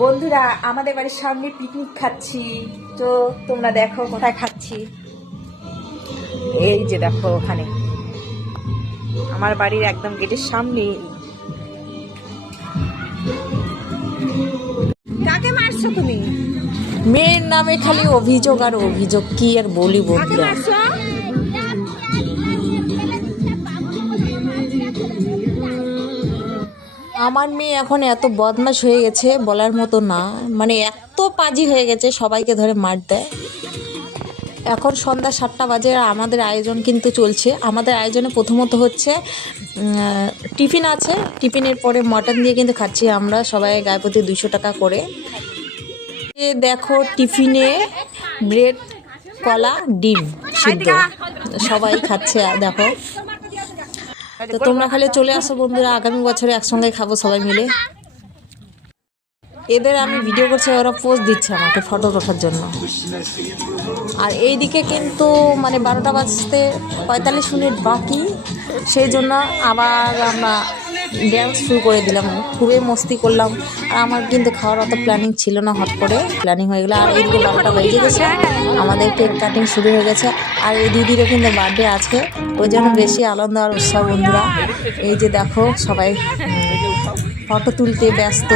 বন্ধুরা আমাদের বাড়ির সামনে পিকনিক খাচ্ছি, তো তোমরা দেখো কোথায় খাচ্ছি। এই যে দেখো ওখানে আমার বাড়ির একদম গেটের সামনে। কাকে মারছো তুমি? মেয়ের নামে খালি অভিযোগ আর অভিযোগ, কি আর বলি বন্ধুরা। আমার মেয়ে এখন এত বদমাশ হয়ে গেছে বলার মতো না, মানে এত পাজি হয়ে গেছে, সবাইকে ধরে মার দেয়। এখন সন্ধ্যা 7টা বাজে আর আমাদের আয়োজন কিন্তু চলছে। আমাদের আয়োজনে প্রথমত হচ্ছে টিফিন আছে, টিফিনের পরে মটন দিয়ে কিন্তু খাচ্ছি আমরা সবাই, গায়ে প্রতি 200 টাকা করে। দেখো টিফিনে ব্রেড, কলা, ডিম সিদ্ধ সবাই খাচ্ছে দেখো। তো তোমরা খালি চলে আসো বন্ধুরা, আগামী বছরে একসঙ্গে খাবো সবাই মিলে। এদের আমি ভিডিও করছি, ওরা পোস্ট দিচ্ছে আমাকে ফটোগ্রাফার জন্য। আর এইদিকে কিন্তু মানে 12টা বাজতে 45 মিনিট বাকি, সেই জন্য আবার আমরা ড্যান্স শুরু করে দিলাম, খুবই মস্তি করলাম। আর আমার কিন্তু খাওয়ার অত প্ল্যানিং ছিল না, হট করে প্ল্যানিং হয়ে গেলো। আর এইদিকে 12টা বেজে গেছে, আমাদের কেক কাটিং শুরু হয়ে গেছে। আর এই দিদিরও কিন্তু বার্থডে আছে, ওই জন্য বেশি আনন্দ আর উৎসব বন্ধুরা। এই যে দেখো সবাই ফটো তুলতে ব্যস্ত।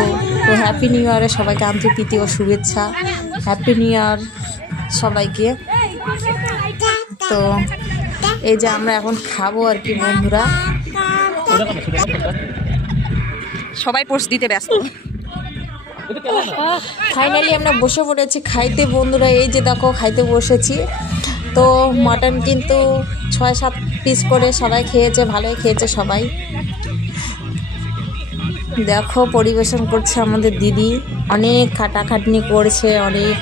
তো হ্যাপি নিউ ইয়ারে সবাইকে আন্তরিক প্রীতি ও শুভেচ্ছা, হ্যাপি নিউ ইয়ার সবাইকে। তো এই যে আমরা এখন খাবো আর কি বন্ধুরা, সবাই পোস্ট দিতে ব্যস্ত। ফাইনালি আমরা বসে পড়েছি খাইতে বন্ধুরা। এই যে দেখো খাইতে বসেছি। তো মাটন কিন্তু 6-7 পিস করে সবাই খেয়েছে, ভালোই খেয়েছে সবাই। দেখো পরিবেশন করছে আমাদের দিদি, অনেক খাটাখাটনি করছে, অনেক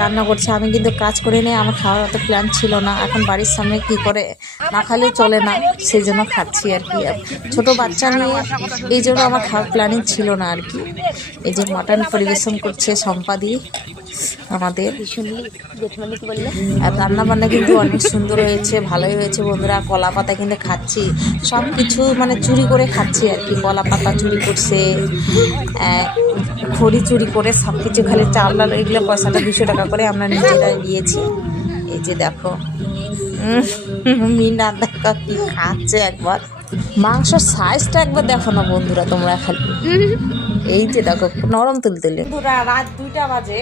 রান্না করছে। আমি কিন্তু কাজ করে নেই, আমার খাওয়ার অত প্ল্যান ছিল না। এখন বাড়ির সামনে কি করে না খালে চলে না, সেই জন্য খাচ্ছি আর কি। ছোটো বাচ্চা নিয়ে এই জন্য আমার খাওয়ার প্ল্যানিং ছিল না আর কি। এই যে মাটন পরিবেশন করছে সম্পাদি আমাদের। আর রান্না বান্না কিন্তু অনেক সুন্দর হয়েছে, ভালোই হয়েছে বন্ধুরা। কলা পাতা কিন্তু খাচ্ছি, সব কিছু মানে চুরি করে খাচ্ছি আর কি। কলা পাতা চুরি করছে, খড়ি চুরি করে, সব কিছু খালি চাল ডাল এগুলো পয়সাটা 200 টাকা করে আমরা নিজেরাই দিয়েছি। এই যে দেখো মিনা দেখো কি খাচ্ছে, একবার মাংসর সাইজটা একবার দেখো না বন্ধুরা তোমরা খালি। এই যে দেখো নরম তুলতুলে। রাত 2টা বাজে,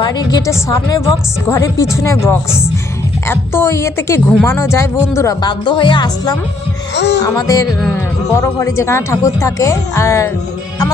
বাড়ির গেটের সামনে বক্স, ঘরের পিছনে বক্স, এত ইয়ে থেকে ঘুমানো যায় বন্ধুরা। বাধ্য হয়ে আসলাম আমাদের বড় ঘরে যেখানে ঠাকুর থাকে। আর আমার